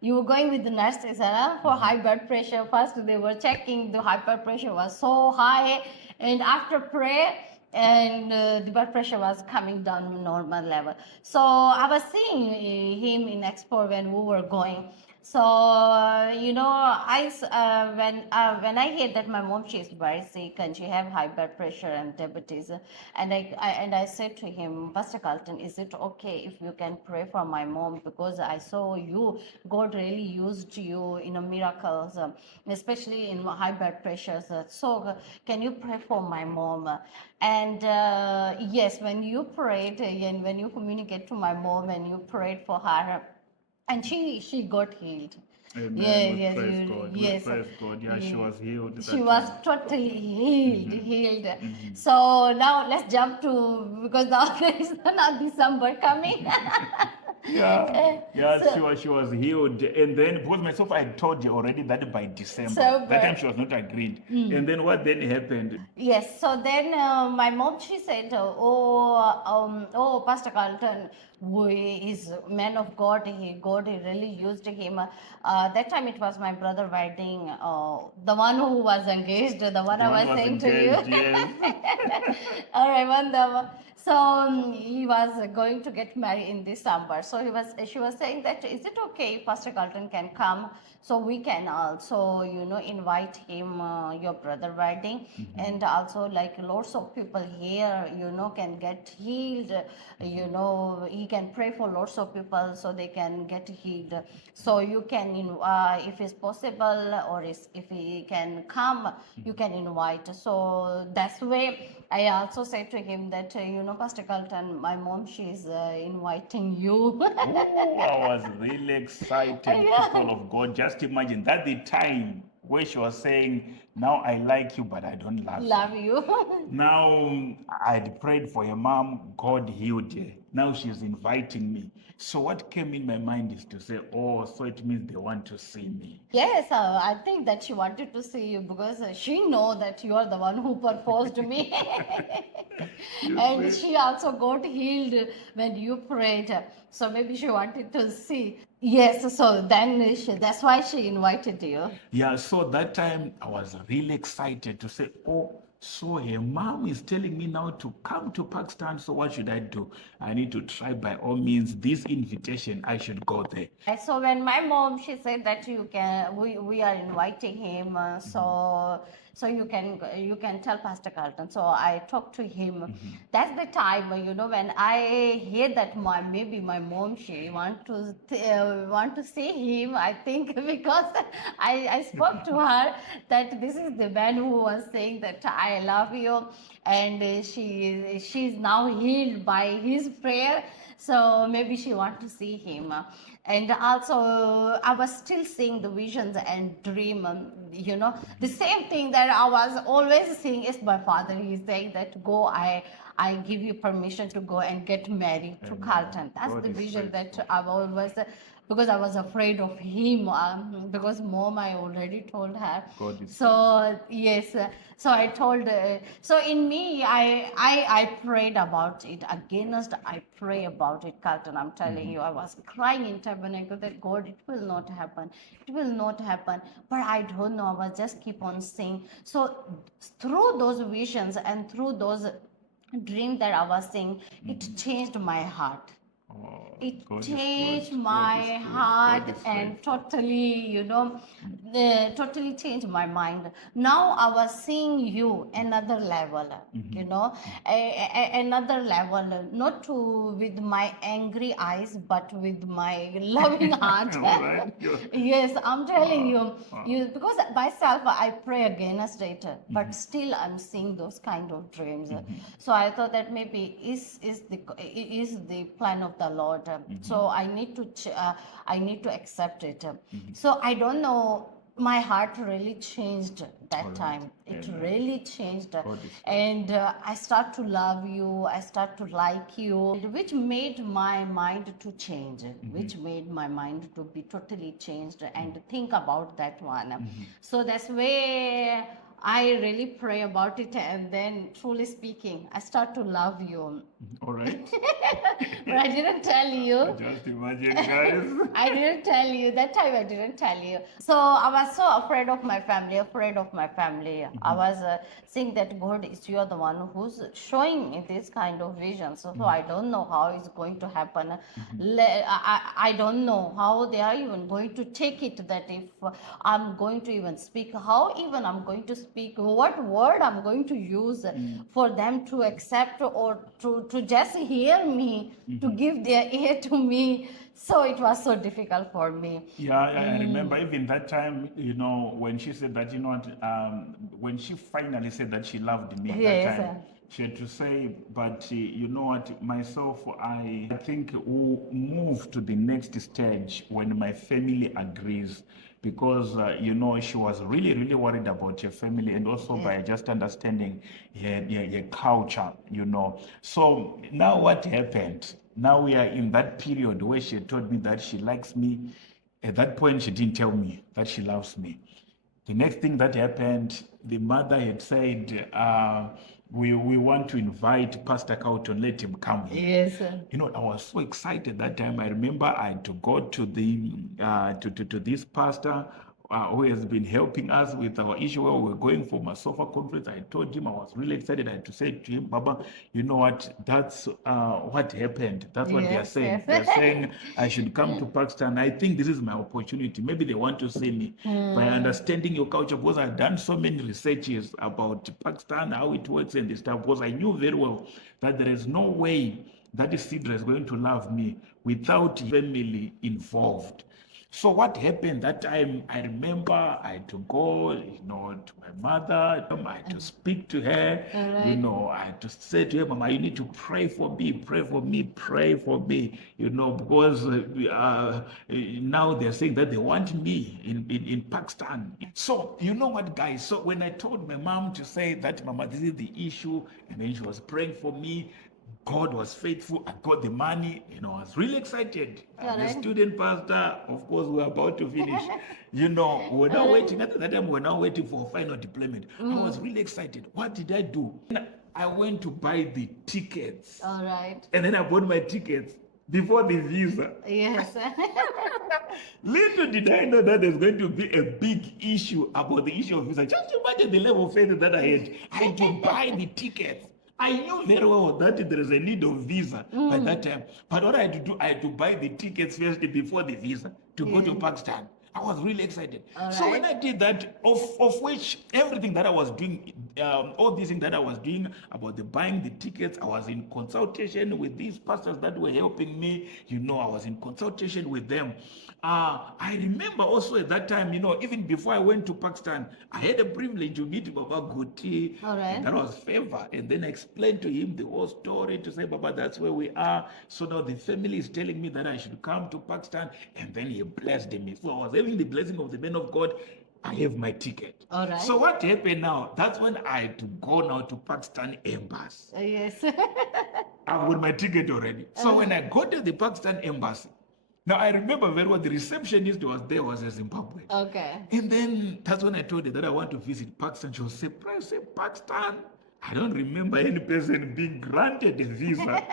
you were going with the nurses for high blood pressure. First, they were checking the high blood pressure was so high, and after prayer, and the blood pressure was coming down normal level. So I was seeing him in export when we were going. So when I hear that my mom, she is very sick and she have high blood pressure and diabetes, and I said to him, Pastor Carlton, is it okay if you can pray for my mom, because I saw you, God really used you in a miracles, especially in high blood pressures. So can you pray for my mom? And yes, when you prayed and when you communicate to my mom and you prayed for her, and she got healed. Amen. Yes, We yes, praise God. We yes. praise God. Yeah, she was healed She that was time. totally healed. So now let's jump to, because now there is not December coming. Yeah, So, she was healed, and then because myself I had told you already that by December, so that time but she was not agreed, and then what then happened? yes, so then my mom, she said, oh, Pastor Carlton, who is man of God, God he really used him. That time it was my brother wedding, the one who was engaged, the one The I one was was saying to you. engaged, yes. All right, so he was going to get married in December. So she was saying that, is it okay if Pastor Carlton can come? So we can also, invite him your brother wedding, and also like lots of people here, can get healed. He can pray for lots of people so they can get healed. So you can, if it's possible, or if he can come, you can invite. So that's the way I also said to him that, Pastor Carlton, my mom, she's inviting you. Oh, I was really excited, Yeah. people of God. Just imagine that the time where she was saying, "Now I like you, but I don't love Love you." you. Now I had prayed for your mom, God healed her. Now she's inviting me. So what came in my mind is to say, "Oh, so it means they want to see me." Yes, I think that she wanted to see you, because she know that you are the one who proposed me. You And see? she also got healed when you prayed. So maybe she wanted to see. Yes, so then that's why she invited you. Yeah, so that time I was really excited to say, "Oh, so her mom is telling me now to come to Pakistan. So what should I do? I need to try by all means this invitation. I should go there." So when my mom, she said that we are inviting him, so So you can tell Pastor Carlton. So I talked to him. That's the time, when I hear that maybe my mom, she want to see him. I think because I spoke to her that this is the man who was saying that I love you, and she's now healed by his prayer. So maybe she want to see him. And also I was still seeing the visions and dream, the same thing that I was always seeing is my father. He's saying that go, I give you permission to go and get married to Carlton. That's God the is vision that faithful. I've always, because I was afraid of him, because mom, I already told her. God is So yes, so I told, so in me, I prayed about it against, I pray about it, Carlton. I'm telling you, I was crying in tabernacle that God, it will not happen, it will not happen. But I don't know, I was just keep on saying. So through those visions and through those dreams that I was seeing, it changed my heart. Oh, It God is good. changed God is my good. heart God is and faithful. totally, totally changed my mind. Now I was seeing you another level, another level, not to with my angry eyes, but with my loving heart. All right. Yes, I'm telling you, Wow. because myself I pray against it, but still I'm seeing those kind of dreams. So I thought that maybe is the plan of the Lord. So I need to accept it. So I don't know. My heart really changed that All right. time. It Amen. really changed, God is faithful. and I start to love you. I start to like you, which made my mind to change. Which made my mind to be totally changed and think about that one. So that's where I really pray about it, and then truly speaking, I start to love you. All right. But I didn't tell you. Just imagine, guys. I didn't tell you. That time I didn't tell you. So I was so afraid of my family, afraid of my family. I was saying that God is you are the one who's showing me this kind of vision. So I don't know how it's going to happen. I don't know how they are even going to take it, that if I'm going to even speak, how even I'm going to speak, what word I'm going to use for them to accept or to just hear me, to give their ear to me. So it was so difficult for me. Yeah, I remember even that time, when she said that, when she finally said that she loved me, that Yes. time, she had to say, but you know what, myself, I think we'll move to the next stage when my family agrees. Because, she was really, really worried about your family and also by just understanding your culture, So now what happened? Now we are in that period where she told me that she likes me. At that point, she didn't tell me that she loves me. The next thing that happened, the mother had said, we want to invite Pastor Carlton, let him come here. Yes. I was so excited that time. I remember I had to go to the to this pastor who has been helping us with our issue where we were going for Masofa conference. I told him I was really excited. I had to say to him, Baba, you know what? That's what happened. That's what they are Yes, saying. yes. They're saying I should come to Pakistan. I think this is my opportunity. Maybe they want to see me by understanding your culture, because I've done so many researches about Pakistan, how it works and the stuff, because I knew very well that there is no way that Sidra is going to love me without family involved. So what happened that time, I remember I had to go, to my mother, I had to speak to her, I had to say to her, Mama, you need to pray for me, pray for me, pray for me, because now they're saying that they want me in Pakistan. So, you know what, guys? So when I told my mom to say that, Mama, this is the issue, and then she was praying for me, God was faithful. I got the money. I was really excited. As a student pastor, of course, we're about to finish. We're now waiting. At that time, we're now waiting for final deployment. I was really excited. What did I do? I went to buy the tickets. All right. And then I bought my tickets before the visa. Yes. Little did I know that there's going to be a big issue about the issue of visa. Just imagine the level of faith that I had. I had to buy the tickets. I knew very well that there is a need of visa by that time. But what I had to do, I had to buy the tickets first before the visa to go to Pakistan. I was really excited. All So when right. I did that, of which everything that I was doing, all these things that I was doing about the buying the tickets, I was in consultation with these pastors that were helping me. I was in consultation with them. I remember also at that time, even before I went to Pakistan, I had a privilege to meet Baba Guti, All and right. that was favor. And then I explained to him the whole story to say, Baba, that's where we are. So now the family is telling me that I should come to Pakistan, and then he blessed me. So I was having the blessing of the man of God. I have my ticket. All right. So what happened now? That's when I had to go now to Pakistan embassy. Yes. I've got my ticket already. So when I got to the Pakistan embassy, now I remember very well the receptionist was there was a Zimbabwean. Okay. And then that's when I told her that I want to visit Pakistan. She was surprised, say, Pakistan? I don't remember any person being granted a visa,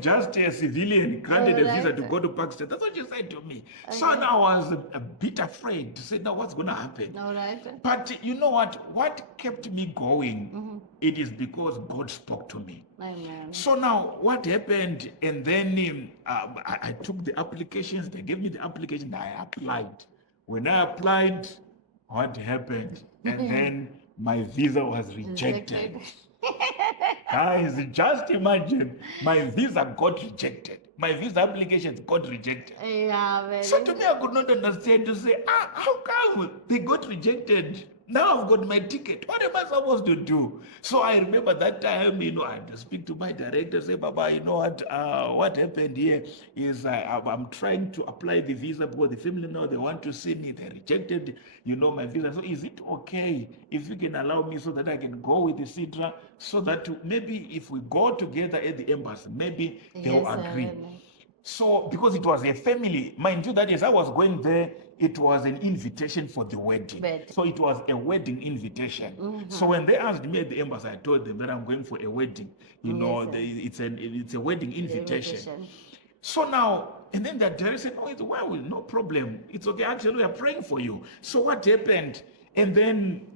just a civilian granted a visa to go to Pakistan. That's what she said to me. So now I was a bit afraid to say, now what's going to happen? All right. But you know what? What kept me going, it is because God spoke to me. Amen. So now what happened, and then I took the applications, they gave me the application, I applied. When I applied, what happened? And then my visa was rejected. Guys, just imagine, my visa got rejected. My visa applications got rejected. Yeah, very. So to me, I could not understand to say, how come they got rejected? Now I've got my ticket. What am I supposed to do? So I remember that time, I had to speak to my director, say, Baba, you know what happened here is I'm trying to apply the visa because the family now they want to see me. They rejected, my visa. So is it okay if you can allow me so that I can go with the Sidra so that maybe if we go together at the embassy, maybe they'll agree. So, because it was a family, mind you, that as I was going there, it was an invitation for the wedding. So it was a wedding invitation. So when they asked me at the embassy, I told them that I'm going for a wedding. It's a wedding invitation. So now, and then the director said, "Oh, well, no problem. It's okay. Actually, we are praying for you." So what happened? And then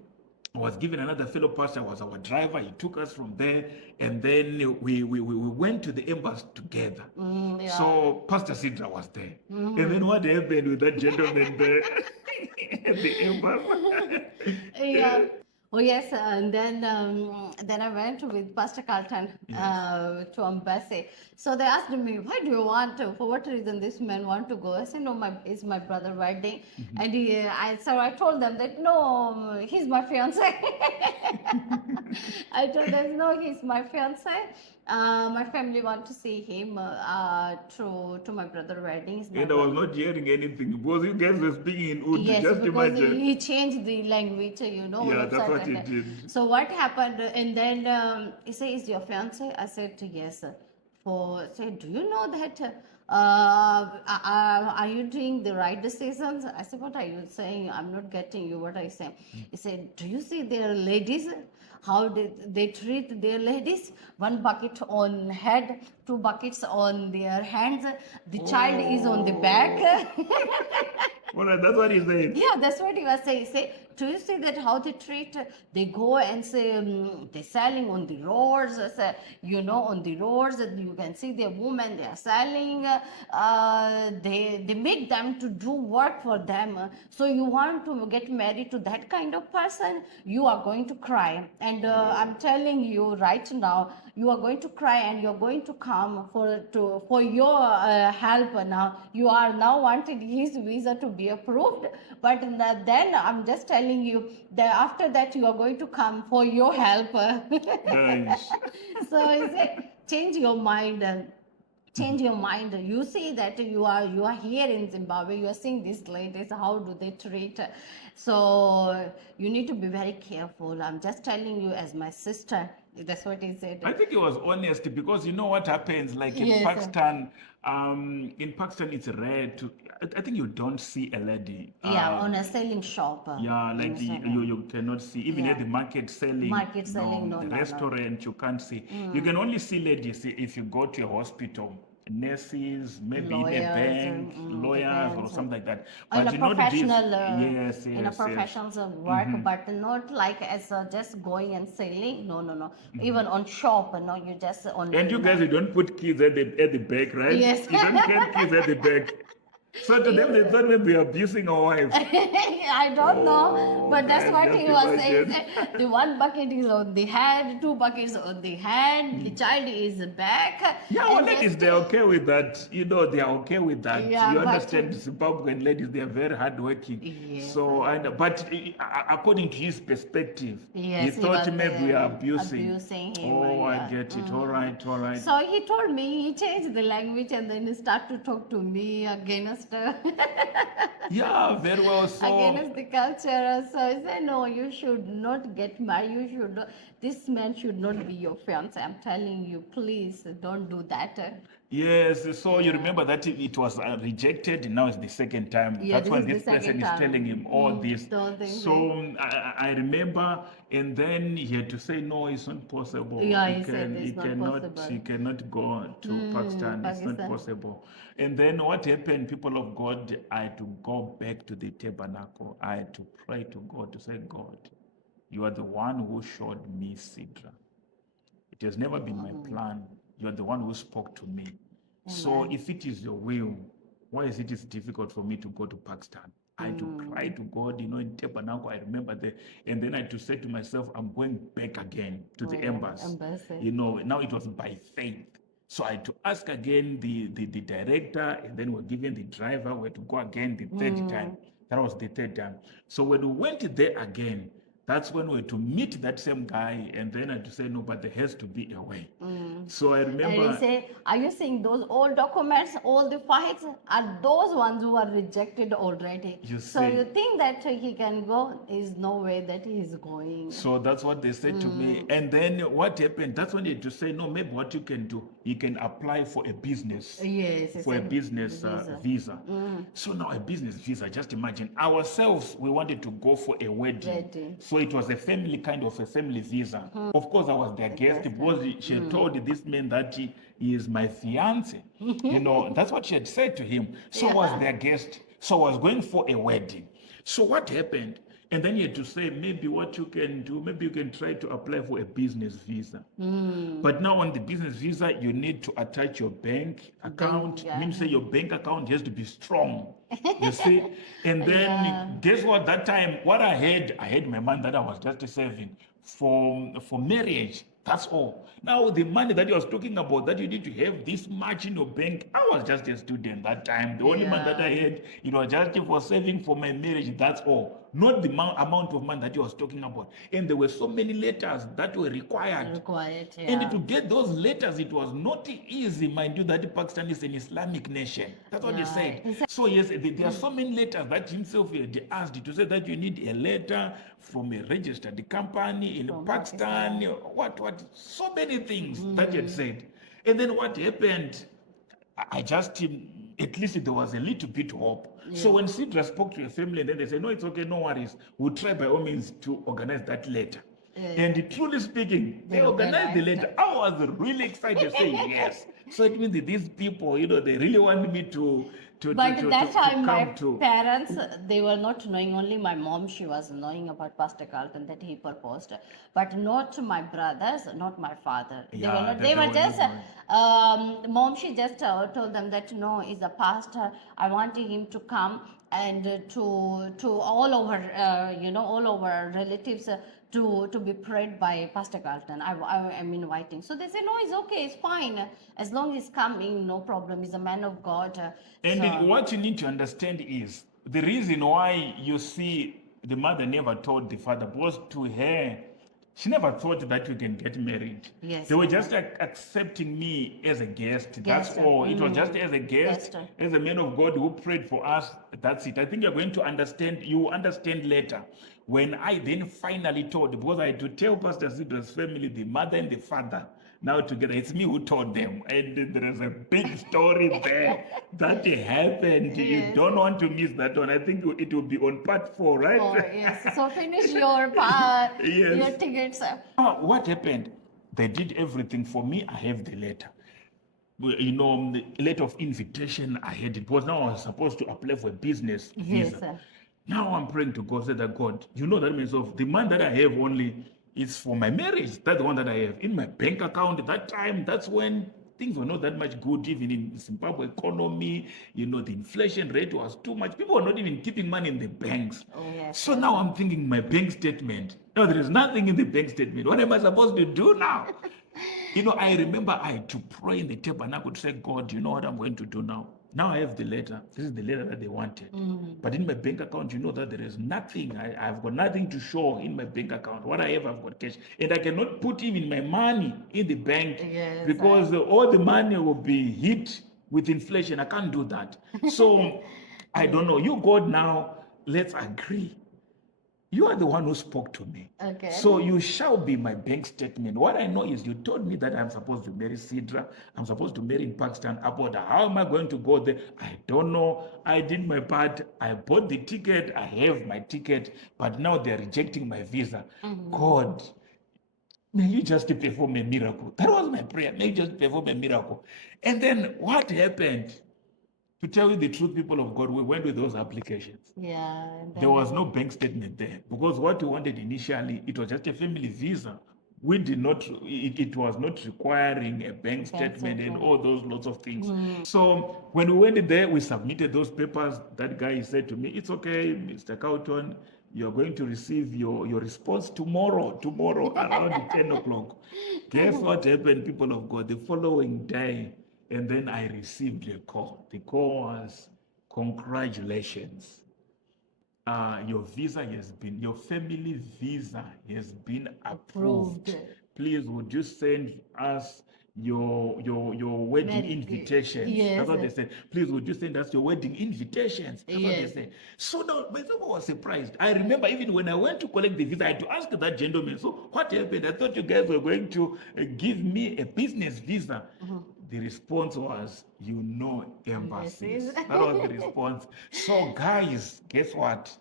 I was given another fellow pastor, was our driver. He took us from there, and then we went to the embassy together. So Pastor Sidra was there. And then what happened with that gentleman there at the embassy? Yeah. Oh yes, and then I went with Pastor Carlton to embassy. So they asked me, "Why do you want to? For what reason this man want to go?" I said, "No, it's my brother wedding," and I told them that no, he's my fiance. I told them no, he's my fiance. My family want to see him to my brother wedding. And I was not hearing anything because you guys were speaking in Urdu. Yes, just because imagine. he changed the language, Yeah, that's what he did. So what happened? And then he said, "Is your fiance?" I said, "Yes." Said, "Do you know that? Are you doing the right decisions?" I said, "What are you saying? I'm not getting you. What are you saying?" He said, "Do you see their ladies? How they treat their ladies? One bucket on head, two buckets on their hands. The child is on the back." Well, that's what he said. Yeah, that's what he was saying. Say, do you see that how they treat? They go and say they're selling on the roads. On the roads you can see the women they are selling. They make them to do work for them. So you want to get married to that kind of person? You are going to cry. And I'm telling you right now, you are going to cry and you're going to come for your help now. You are now wanting his visa to be approved, but then I'm just telling you that after that you are going to come for your help. Nice. So I say, change your mind. Change your mind. You see that you are here in Zimbabwe. You are seeing these ladies. How do they treat? So you need to be very careful. I'm just telling you as my sister. That's what he said. I think he was honest because you know what happens, like in Yes. Pakistan, it's rare to. I think you don't see a lady. On a selling shop. Yeah, like you cannot see even at the market selling. No, the no. restaurant you can't see. You can only see ladies if you go to a hospital. Nurses, maybe in a bank, lawyers or something like that. In But a you know professional, yes, in a professional work, but not like as just going and selling. No. Even on shop, no, you just on. And you guys, you don't put kids at the back, right? Yes. You don't get kids at the back. So to them, they thought maybe you're abusing our wives. I don't know, but that's Can what just he was imagine. saying. The one bucket is on the head, two buckets on the hand, the child is back, Yeah, our and ladies, just they're okay with that. You know, they are okay with that. yeah, You but understand, Zimbabwean ladies, they are very hardworking. yes, So, but according to his perspective, he yes, he thought was maybe we are abusing. abusing him. Oh, I Yeah. get it. All right, all right. So he told me he changed the language and then he started to talk to me against Yeah, very well. So, against the culture. So I said, no, you should not get married. You should not, this man should not be your fiance. I'm telling you, please don't do that. yes, so you Yeah. remember that it was rejected, now it's the second time. Yeah, That's this when is the this person second is telling time. him all this. Don't think So I remember, and then he had to say, no, it's not possible. yeah, he said it's not He possible. cannot go to Pakistan. It's not Pakistan. possible. And then what happened, people of God, I had to go back to the tabernacle. I had to pray to God to say, God, you are the one who showed me Sidra. It has never been my plan. You are the one who spoke to me. So Amen. if it is your will, why is it difficult for me to go to Pakistan? I had to cry to God, in Tabernacle. I remember that. And then I had to say to myself, I'm going back again to the embassy. Embassy. Now it was by faith. So I had to ask again the director, and then we're given the driver. We had to go again the third time. That was the third time. So when we went there again, that's when we had to meet that same guy, and then I had to say, no, but there has to be a way. So I And remember. he say, are you seeing those old documents, all the files are those ones who are rejected already? You So see. you think that he can go? Is no way that he is going. So that's what they said to me. And then what happened? That's when they had to say, no, maybe what you can do, you can apply for a business. Yes, he For a said business visa. Mm. So now a business visa, just imagine ourselves, we wanted to go for a wedding. Wedding. So it was a family kind of a family visa. Of course, I was their guest because she had told this man that he is my fiance. That's what she had said to him. So I was their guest. So I was going for a wedding. So what happened? And then you had to say, maybe what you can do, maybe you can try to apply for a business visa. But now on the business visa, you need to attach your bank account. yeah. Means say your bank account has to be strong. You see? And then guess what? That time, what I had my money that I was just saving for marriage. That's all. Now the money that he was talking about, that you need to have this much in your bank. I was just a student that time. The only money that I had, just for saving for my marriage. That's all. Not the amount of money that he was talking about. And there were so many letters that were required. Required, yeah. And to get those letters, it was not easy, mind you, that Pakistan is an Islamic nation. That's what he said. So yes, there are so many letters that himself had asked to say that you need a letter from a registered company in Pakistan. What, so many things that he had said. And then what happened, I just, at least there was a little bit hope. So when Sidra spoke to a family, and then they said, no, it's okay, no worries. We'll try by all means to organize that letter. And truly speaking, they organized the letter. I was really excited to say yes. So it means that these people, they really want me to But that time, my come to. parents, they were not knowing. Only my mom, she was knowing about Pastor Carlton that he proposed, but not my brothers, not my father. They Yeah, were not. that They they were were just. not Mom, she just told them that no, he's a pastor. I want him to come and to all over, all over relatives. To be prayed by Pastor Carlton. I am inviting. So they say, no, it's okay, it's fine. As long as he's coming, no problem. He's a man of God. And what you need to understand is the reason why you see the mother never told the father was to her. She never thought that we can get married. Yes, They were just accepting me as a guest. That's all. It was just as a guest, as a man of God who prayed for us. That's it. I think you're going to understand. You will understand later. When I then finally told, because I had to tell Pastor Sidra's family, the mother and the father, now together, it's me who told them. And there is a big story there that happened. You don't want to miss that one. I think it will be on part 4, right? Oh, yes. So finish your part, your tickets. What happened? They did everything for me. I have the letter. The letter of invitation, I had it. Because now I was supposed to apply for a business visa. Yes, sir. Now I'm praying to God, say that God, that means of the money that I have only is for my marriage. That's the one that I have in my bank account. At that time, that's when things were not that much good, even in Zimbabwe economy. The inflation rate was too much. People were not even keeping money in the banks. Oh, yes, So yes, now yes. I'm thinking my bank statement. No, there is nothing in the bank statement. What am I supposed to do now? I remember I had to pray in the tabernacle to say, God, you know what I'm going to do now? Now I have the letter. This is the letter that they wanted. But in my bank account, you know that there is nothing. I've got nothing to show in my bank account. What I have, I've got cash. And I cannot put even my money in the bank Yes, because all the money will be hit with inflation. I can't do that. So I don't know. You, God, now, let's agree. You are the one who spoke to me. Okay. So you shall be my bank statement. What I know is you told me that I'm supposed to marry Sidra. I'm supposed to marry in Pakistan. About how am I going to go there? I don't know. I did my part. I bought the ticket. I have my ticket. But now they're rejecting my visa. God, may you just perform a miracle. That was my prayer. May you just perform a miracle. And then what happened? To tell you the truth, people of God, we went with those applications. Yeah. And then There was no bank statement there because what we wanted initially, it was just a family visa. We did not, it was not requiring a bank statement and all those lots of things. So when we went there, we submitted those papers. That guy said to me, it's okay, Mr. Cowton, you're going to receive your response tomorrow around 10 o'clock. Guess what happened, people of God? The following day, and then I received a call. The call was, congratulations. Your family visa has been approved. Please, would you send us your wedding invitations? Yes, That's what yes. they said. Please, would you send us your wedding invitations? That's what they Yes. said. So now, myself was surprised. I remember even when I went to collect the visa, I had to ask that gentleman, so what happened? I thought you guys were going to give me a business visa. The response was, embassies. That was the response. So, guys, guess what?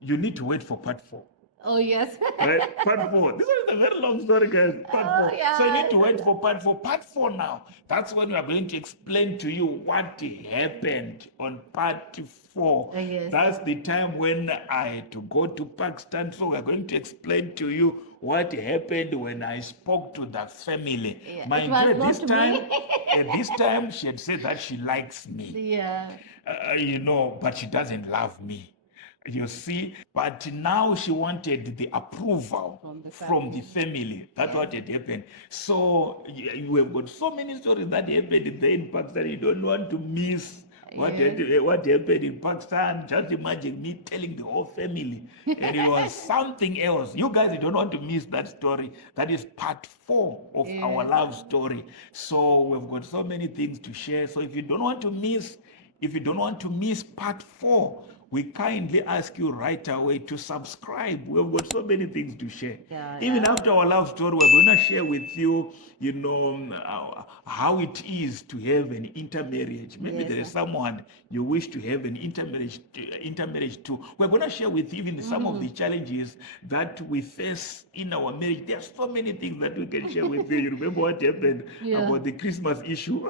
You need to wait for part 4. Oh, yes. Right? Part 4. This one is a very long story, guys. Part 4. Yeah. So you need to wait for part 4. Part 4 now. That's when we are going to explain to you what happened on part 4. Yes. That's the time when I had to go to Pakistan. So we're going to explain to you what happened when I spoke to the family. Yeah, Mind it was you, at not this time, me. at this time, she had said that she likes me. Yeah. But she doesn't love me. You see, but now she wanted the approval from the family. That's what had happened. So you have got so many stories that happened there in Pakistan. You don't want to miss what happened in Pakistan. Just imagine me telling the whole family, and it was something else. You guys, you don't want to miss that story. That is part 4 of our love story. So we've got so many things to share. So if you don't want to miss part 4, we kindly ask you right away to subscribe. We've got so many things to share. Even after our love story, we're going to share with you, how it is to have an intermarriage. Maybe there is someone you wish to have an intermarriage to. We're going to share with you even some of the challenges that we face in our marriage. There's so many things that we can share with you. You remember what happened about the Christmas issue?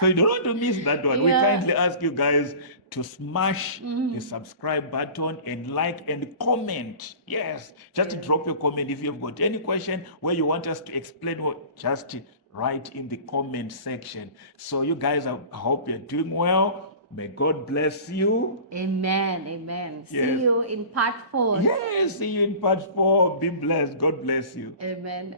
So you don't want to miss that one. We kindly ask you guys to smash the subscribe button and like and comment. Yes, just drop your comment. If you've got any question where you want us to explain, just write in the comment section. So you guys, I hope you're doing well. May God bless you. Amen. Amen. Yes. See you in part 4. Yes, see you in part 4. Be blessed. God bless you. Amen.